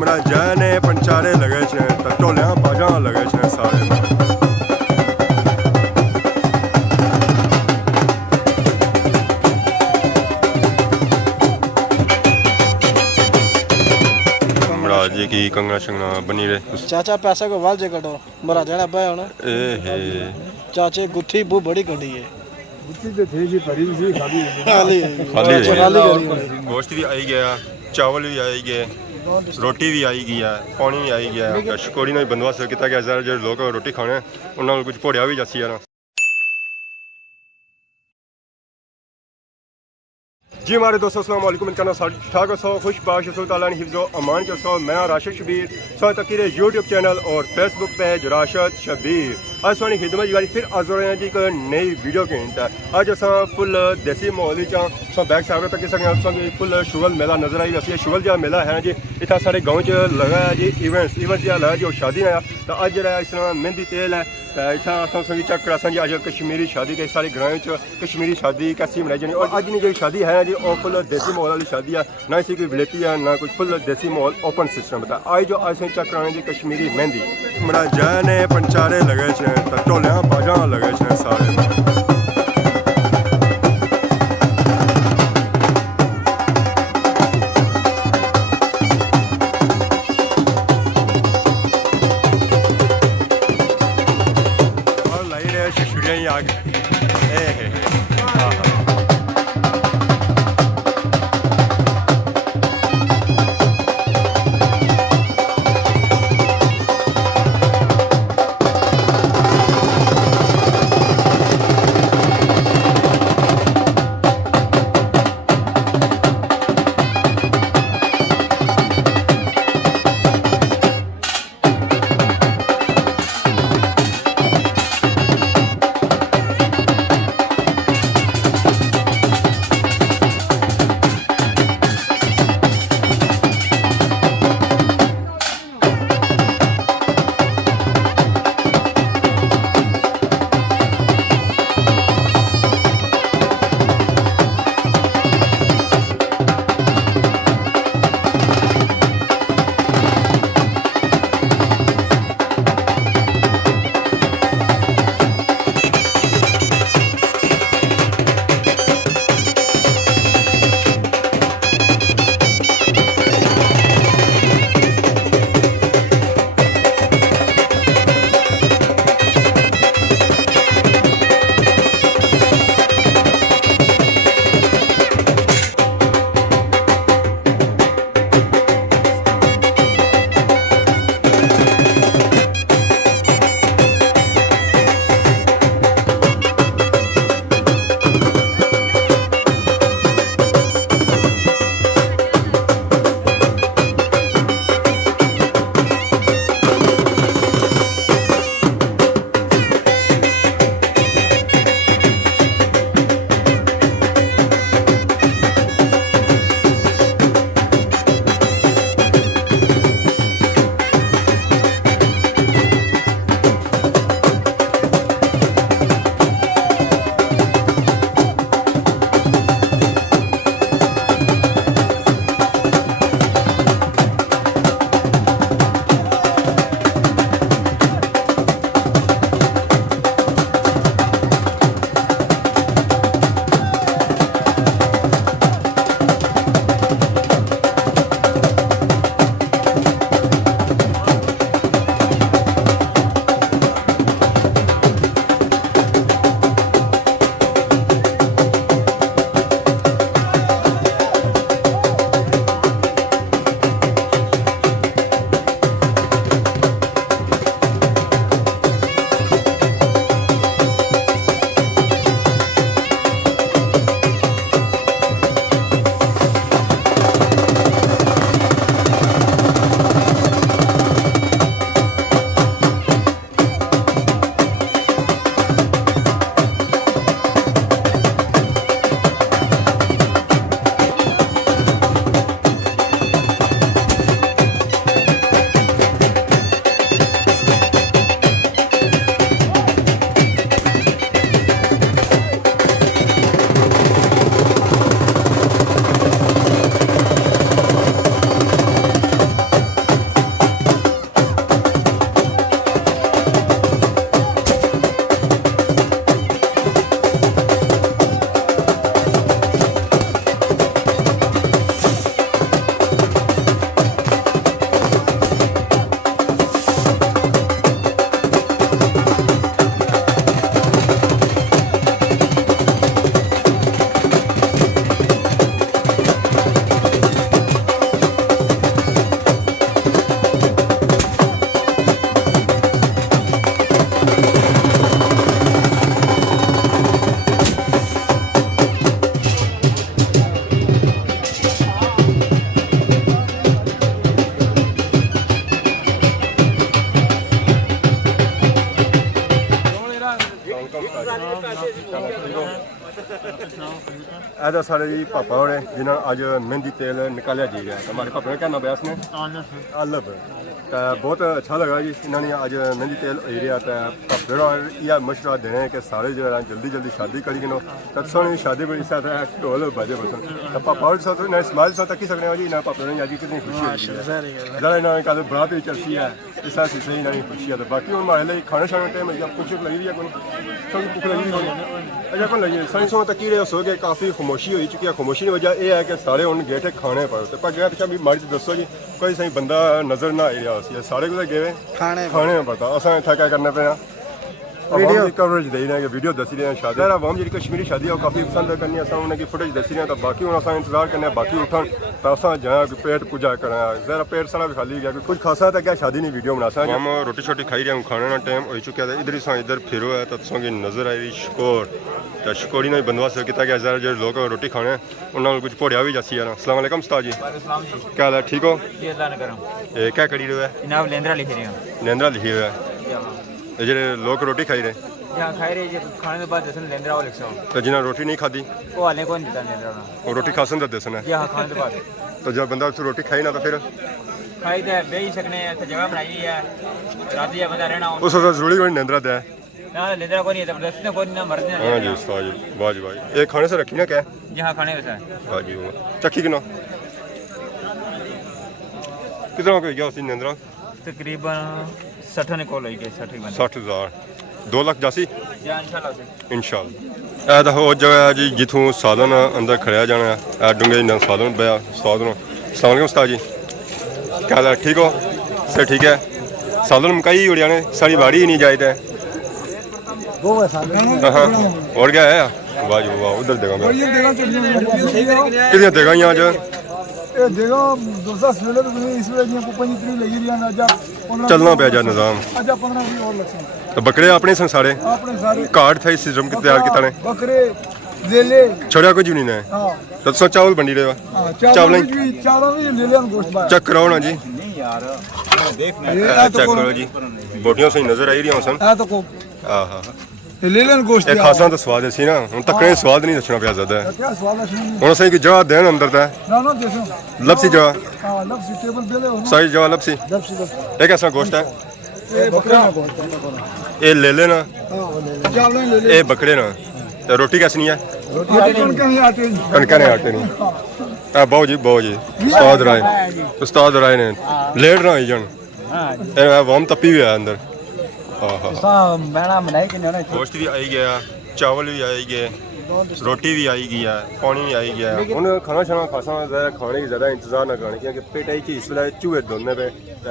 मरा जैने पंचारे लगे छे टोलियां बाजा लगे छे सारे मरा जी की कंगना शंगना बनी रहे चाचा पैसा को वाल जे कटो मरा जाना बे होना ए हे चाचे गुत्थी बू बड़ी कड़ी है गुत्थी तो थी जी भरी सी खाली खाली गोश्त भी आई गया चावल भी आई गए रोटी भी आई गई है पानी भी आई गया है शकोरी ने बंदोबस्त किया गया सर जो लोग रोटी खाने उन्होंने कुछ भोड़िया भी जासी है जी हमारे दोस्तों अस्सलाम वालेकुम इनका ठाक सो खुश बाश ताला हिफ्ज़ो अमान के सो मैं राशिद शबीर सो तकीर यूट्यूब चैनल और फेसबुक पेज राशिद शबीर आज सोनी खिदमत जी फिर आज हो रहे हैं जी एक नई वीडियो के इंत अज अस फुल देसी माहौल सो बैक साइड तक फुल शुगल मेला नजर आई असी शुगल जो मेला है जी इतना सारे गाँव च लगा है जी इवेंट्स जो लगा जी शादी है तो अज जो इस तरह मेहंदी तेल है इतना अस चेक करा जी अज कश्मीरी शादी के सारे ग्रां कश्मीरी शादी कैसी मनाई जानी और अज की शादी है जी और फुल देसी माहौल वाली शादी है ना इसी कोई विलेती है ना कुछ फुल देसी माहौल ओपन सिस्टम है आज जो अस चेक कराने जी कश्मीरी मेहंदी मरा जैने पंचारे लगे छे टोलियां बाजा लगे छे सारे ऐसा सारे जी पापा होने जिन्हें अज मेहंदी तेल निकालिया जी गया हमारे पापा ने क्या नाम बैस ने आलब तो बहुत अच्छा लगा जी इन्होंने अज मेहंदी तेल हो रहा तो पापे यह मशवरा देने कि सारे जो है जल्दी जल्दी शादी करी गिनो तो सोनी शादी को इस ढोल बजे बसन तो पापा समाज साथ तक सकने जी इन्हें पापा ने अज कितनी खुशी हुई जरा इन्होंने कल बरात भी चलती है इस हिस्से से इन्होंने खुशी है तो बाकी हम हमारे लिए खाने शाने टाइम कुछ लगी रही है भुख लगी रही है अच्छा कौन लगी साइंसों तक ही सो गए काफ़ी खामोशी हो चुकी है खामोशी की वजह यह है कि सारे हूँ गए थे खाने पर तो पर पिछा भी माड़ी दसो जी कोई सही बंदा नजर ना आ रहा सारे कुछ गए खाने पर था अस इतना क्या करना पे वीडियो कवरेज दे रहे हैं वीडियो दसी रहे हैं शादी आवाम जी कश्मीरी शादी है काफ़ी पसंद करनी उनकी फुटेज दसी रहे हैं तो बाकी हूँ असा इंतजार करने बाकी उठन तो अस जाए पेट पूजा करना जरा पेट सारा भी खाली गया कुछ खासा तो क्या शादी नहीं वीडियो बना हम रोटी शोटी खाई रहे हैं खाने का टाइम हो चुका है इधर ही इधर फिरो है तो तुम नजर आई रही शिकोर तो शिकोरी ने बंदोबस्त किया गया जरा जो लोग रोटी खाने उन्होंने कुछ भोड़िया भी जासी यार अस्सलाम वालेकुम उस्ताद जी क्या हाल है ठीक हो क्या करी रहे हो लेंद्रा लिखी रही लेंद्रा लिखी हुआ है जो लोग रोटी खाई रहे खाई रही खाने के बाद दसन लेंद्रा वो लिखो तो जिन्हें रोटी नहीं खाधी वो हाले को नहीं देता लेंद्रा वो रोटी खासन दे दसन है खाने के बाद तो जब बंदा रोटी खाई ना तो फिर खाई तो बे ही सकने जगह बनाई है रात या बंदा रहना उस वक्त जरूरी कोई निंद्रा दे ना लेंद्रा को नहीं है जबरदस्ती कोई ना मर्द ने हाँ जी उस्ताद जी वाह जी वाह ये खाने से रखी ना क्या जहाँ खाने वैसा है हाँ जी चक्की कितना कितना हो गया उसकी निंद्रा तकरीबन 60 ने कॉल होई गई 60,000 2 लाख जासी इंशाल्लाह इंशाल्लाह ऐ हो जगह जी जिथों साधन अंदर खड़िया जाना है डूंगे इन्ना साधन बया साधन अस्सलाम वालेकुम उस्ताद जी क्या हाल है ठीक हो सर ठीक है साधन मुकाई उड़िया ने सारी बाड़ी ही नहीं जाए थे हाँ और क्या है वाह जी वाह उधर देगा मैं कितनी देगा यहाँ आज चलना पे जा निजाम तो बकरे अपने संसारे कार्ड था इस सिस्टम के तैयार किया ने छोड़ा कुछ भी नहीं है तो चावल बनी रहे चावल चेक कराओ ना जी चेक करो जी बोटियां सही नजर आई रही सन हाँ हाँ खासा तो स्वाद है ना हम तक स्वाद नहीं दसना पिया ज्यादा हम सही जगह देन अंदर लपसी जगह सही जगह लपसी एक ऐसा गोश्त है ये ले लेना ये बकरे ना तो रोटी कैसी नहीं है कनका ने आटे नहीं बहु जी उस्ताद राय ने लेट ना आई जन वाम तपी भी है अंदर गोश्त भी आई गया चावल भी आई गए रोटी भी आई गई है पानी भी आई गया हूँ खाना शाना खासा खाने की ज़्यादा इंतजार ना करने क्योंकि पेट आई इस वे चूहे दोने पे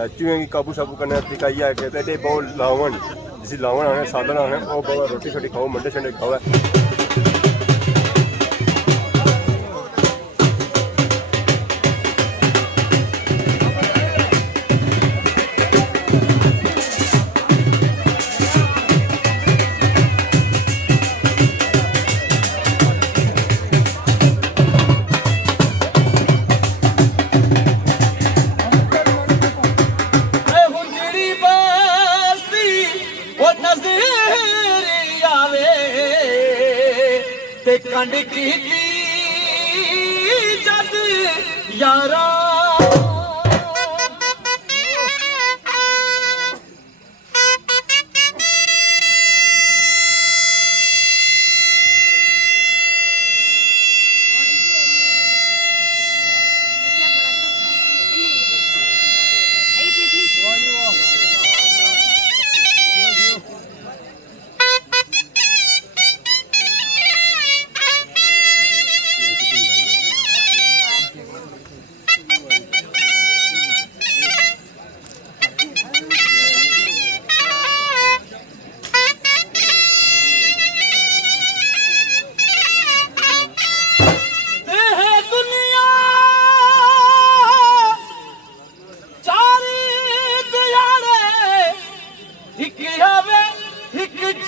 चूहे की काबू शाबू करने तरीका यह है कि पेटे बहुत लावन जिस लावन आने साधन आने वो बहुत रोटी शोटी खाओ मंडे शंडे खाओ कंड की जद यारा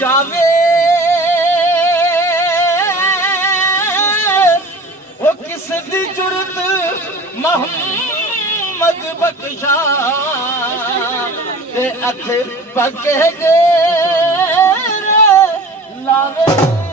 जावे वो किस दी जुरत मोहम्मद बख्शा ते अथ पके गे लावे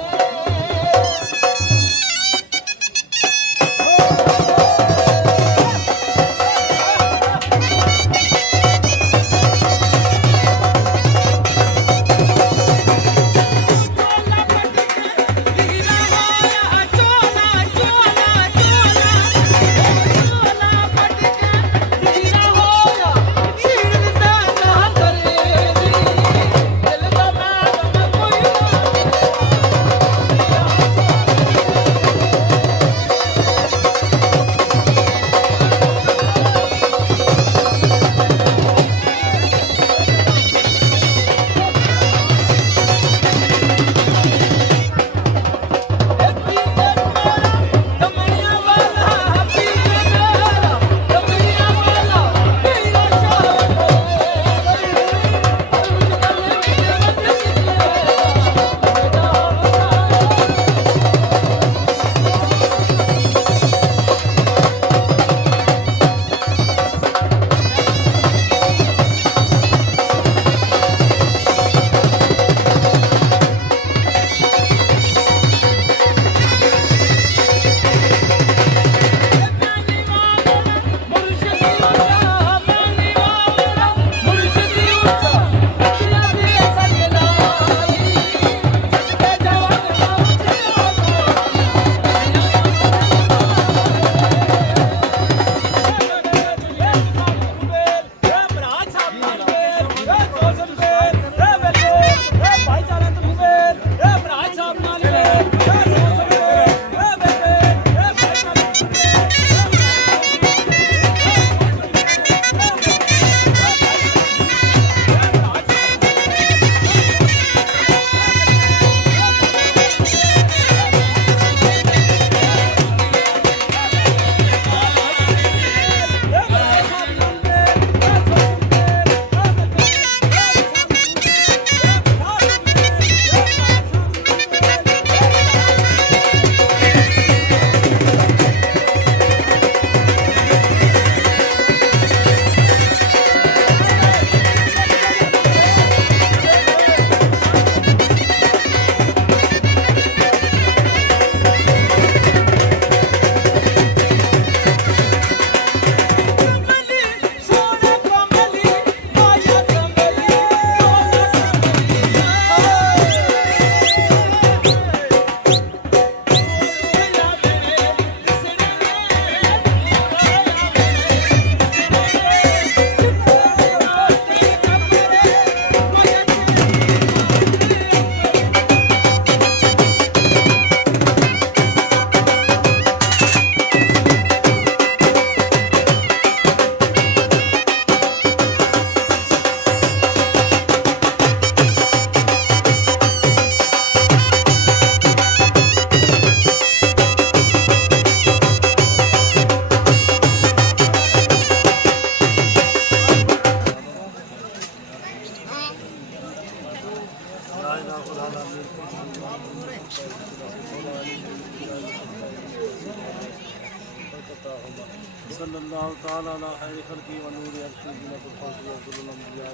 ताला ला खैर खल्की व नूर अरशी जिन्नत फौजी अब्दुल अंबिया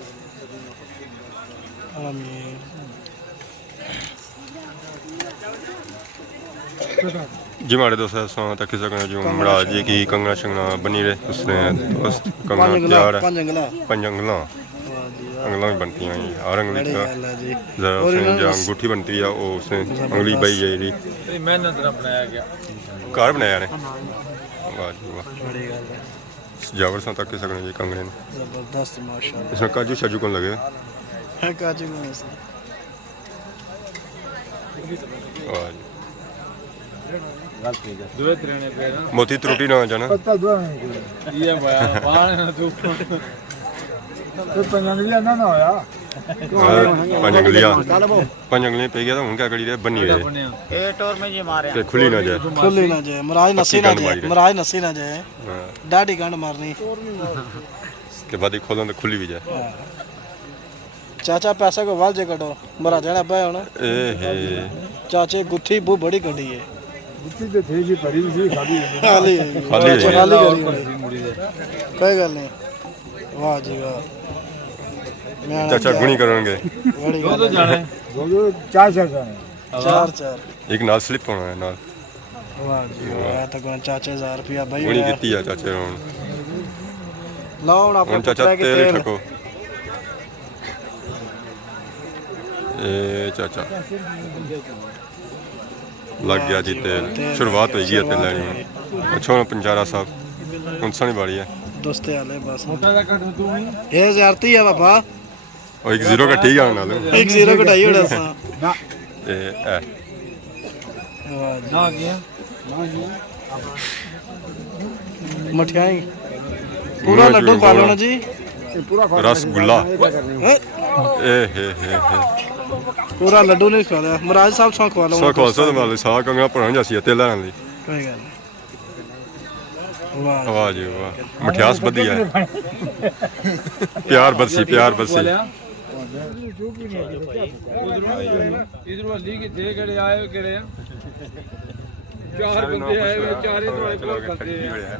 आमीन। जी हमारे दोस्त ऐसा तक सकना जो महाराज जी की कंगना शंगना बनी रहे उसने दोस्त कंगना तैयार है पंज अंगला अंगला भी बनती हैं हर अंगली का जरा उसने जो अंगूठी बनती है वो उसने अंगली बाई जाए रही मेहनत ना बनाया गया घर बनाया ने वाह जी वाह सजावट सा तक सकना जी कंगने ने जबरदस्त माशाल्लाह। इसमें काजू शाजू कौन लगे है काजू में से वाह जी दो त्रेने पे ना मोती त्रुटि ना जाना पत्ता दो ये बाहर ना तू तो पंजंगलिया ना होया पांच अंगलियां पे गया था उनका कड़ी रहे बनी रहे कि खुली ना जाए महाराज नसी ना जाए महाराज नसी ना जाए डाडी गंड मारनी के बाद खोलो तो खुली भी जाए चाचा पैसा को वाल जे कटो मरा जाना पे हुन ए हे चाचे गुत्थी बू बड़ी कड़ी है गुत्ती ते थे जी भरी सी खाली खाली खाली है। खाली कोई गल नहीं वाह जी वाह चाचा गुणी करेंगे बड़ी दो तो जाने दो चार जाने चार चार एक नाल स्लिप होना है नाल वाह जी वाह तो कोन चाचे 1000 रुपया भाई गुणी कीती है चाचे हुन लाओ ना अपने चाचा तेल ठको ए चाचा लग गया जी तेल शुरुआत हो गई है तेल लेनी अच्छा पंजारा साहब हुन सनी बाड़ी है दोस्ते वाले बस मोटा दा कट तू ही ये ज्यारती है बाबा और एक जीरो का ठीक है नाल एक जीरो कटाई होड़ा सा ए ए वाह जी ना गया मठियाई पूरा लड्डू पा लो ना जी रसगुल्ला हैं? ए हे पूरा लड्डू नहीं खा लिया महाराज साहब सौ खवा लो सौ खालसा तो माले सा कंगना पढ़ाने जासी है तेल लेने ली कोई गल नहीं वाह वाह जी वाह मठियास बदी है प्यार बसी इधर वाली के थे केड़े आए केड़े चार बंदे आए चारे तो करते हैं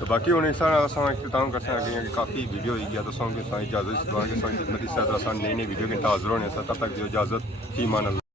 तो बाकी उन्हें सारा इख्तिताम कर सकते हैं कि काफ़ी वीडियो हुई गया तो सॉन्ग के साथ इजाज़त इस दुआ के साथ खिदमत इस तरह नई नई वीडियो के हाजिर होने से तब तक जो इजाज़त फी मान अल्लाह।